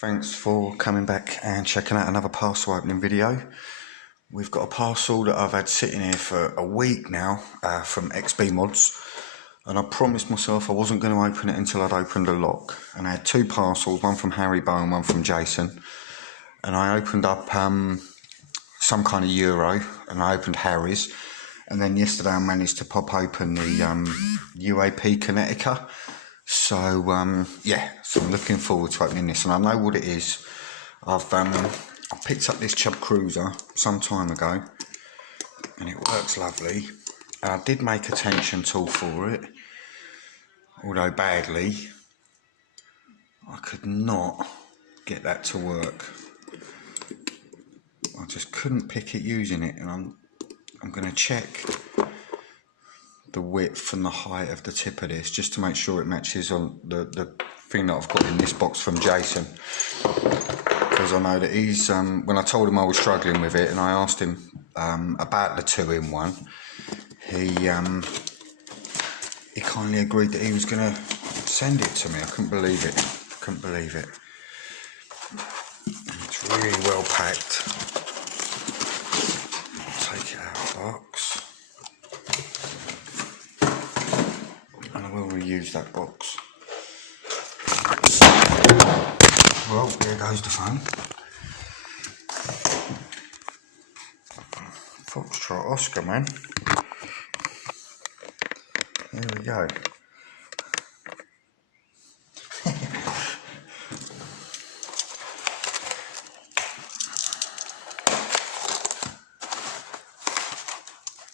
Thanks for coming back and checking out another parcel opening video. We've got a parcel that I've had sitting here for a week now from xbmods, and I promised myself I wasn't going to open it until I'd opened the lock. And I had two parcels, one from Harry Bow and one from Jason, and I opened up some kind of Euro, and I opened Harry's, and then yesterday I managed to pop open the UAP Connecticut. So yeah, so I'm looking forward to opening this, and I know what it is. I picked up this Chub Cruiser some time ago, and it works lovely. And I did make a tension tool for it, although badly. I could not get that to work. I just couldn't pick it using it, and I'm going to check the width and the height of the tip of this just to make sure it matches on the thing that I've got in this box from Jason, because I know that he's when I told him I was struggling with it and I asked him about the 2-in-1, he kindly agreed that he was going to send it to me. I couldn't believe it. It's really well packed. Take it out of the box. And I will reuse that box. Well, there goes the phone. Foxtrot Oscar, man. There we go.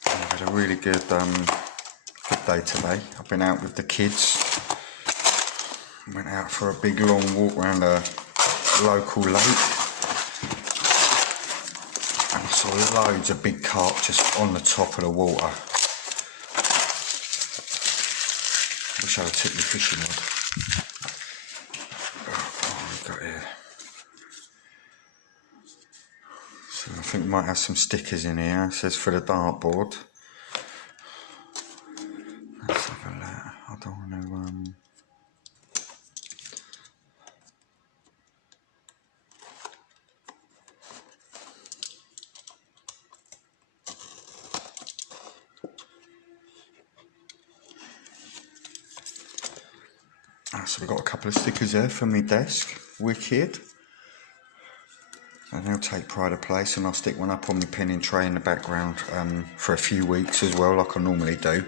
I've had a really good day today. I've been out with the kids. Went out for a big long walk around a local lake, and I saw loads of big carp just on the top of the water. Wish I'd have took my fishing rod. What have we got here? So I think we might have some stickers in here. It says for the dartboard. Let's have a look. I don't want to so we've got a couple of stickers there from my desk. Wicked. And they'll take pride of place, and I'll stick one up on my pinning tray in the background for a few weeks as well, like I normally do.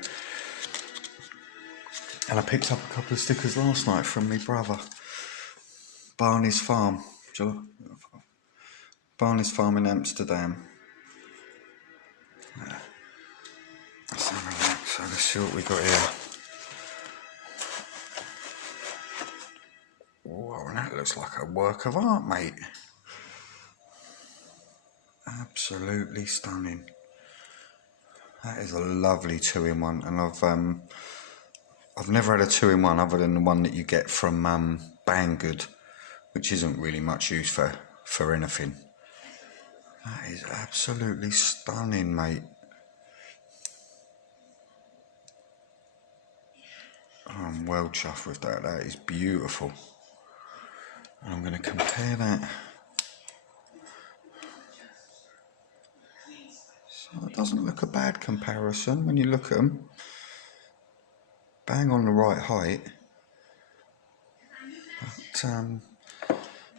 And I picked up a couple of stickers last night from my brother. Barney's Farm. Barney's Farm in Amsterdam. Let's have a look. So let's see what we got here. Whoa, that looks like a work of art, mate. Absolutely stunning. That is a lovely 2-in-1, and I've never had a 2-in-1 other than the one that you get from Banggood, which isn't really much use for anything. That is absolutely stunning, mate. I'm well chuffed with that. That is beautiful. And I'm going to compare that. So it doesn't look a bad comparison when you look at them. Bang on the right height. But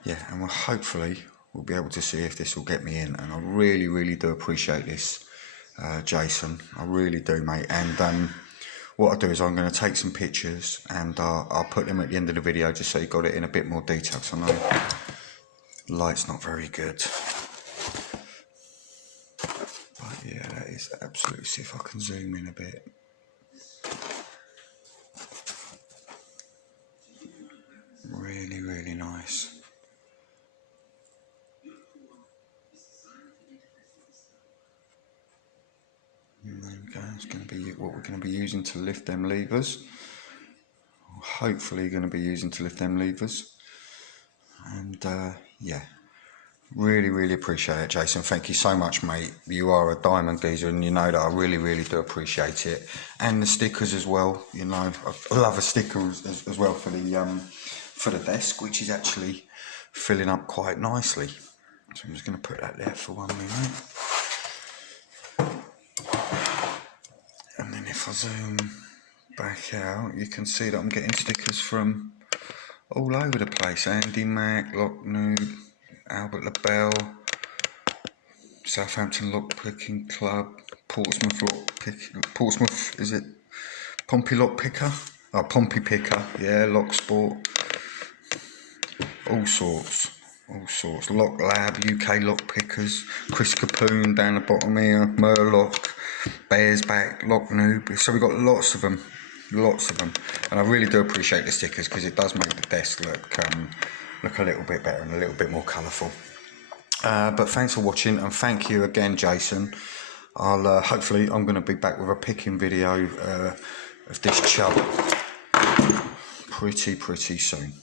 yeah, and hopefully we'll be able to see if this will get me in. And I really do appreciate this, Jason. I really do, mate. And what I'll do is I'm going to take some pictures, and I'll put them at the end of the video just so you got it in a bit more detail, because I know the light's not very good. But yeah, that is absolutely, see if I can zoom in a bit. Really nice. And there we go, it's going to be what we're going to be using to lift them levers. Hopefully going to be using to lift them levers. And yeah, really appreciate it, Jason. Thank you so much, mate. You are a diamond geezer, and you know that I really do appreciate it. And the stickers as well, you know, I love a sticker as well for the desk, which is actually filling up quite nicely. So I'm just going to put that there for 1 minute. And then if I zoom back out, you can see that I'm getting stickers from all over the place. Andy Mack, Lock Noob, Albert LaBelle, Southampton Lock Picking Club, Portsmouth Lock Pick, Portsmouth, is it Pompey Lock Picker? Oh, Pompey Picker, yeah, Lock Sport, all sorts. Lock Lab, UK Lock Pickers, Chris Capoon down the bottom here, Murlock, Bears Back, Lock Noob. So we've got lots of them, and I really do appreciate the stickers because it does make the desk look a little bit better and a little bit more colourful. But thanks for watching, and thank you again, Jason. I'll hopefully I'm going to be back with a picking video of this chub pretty soon.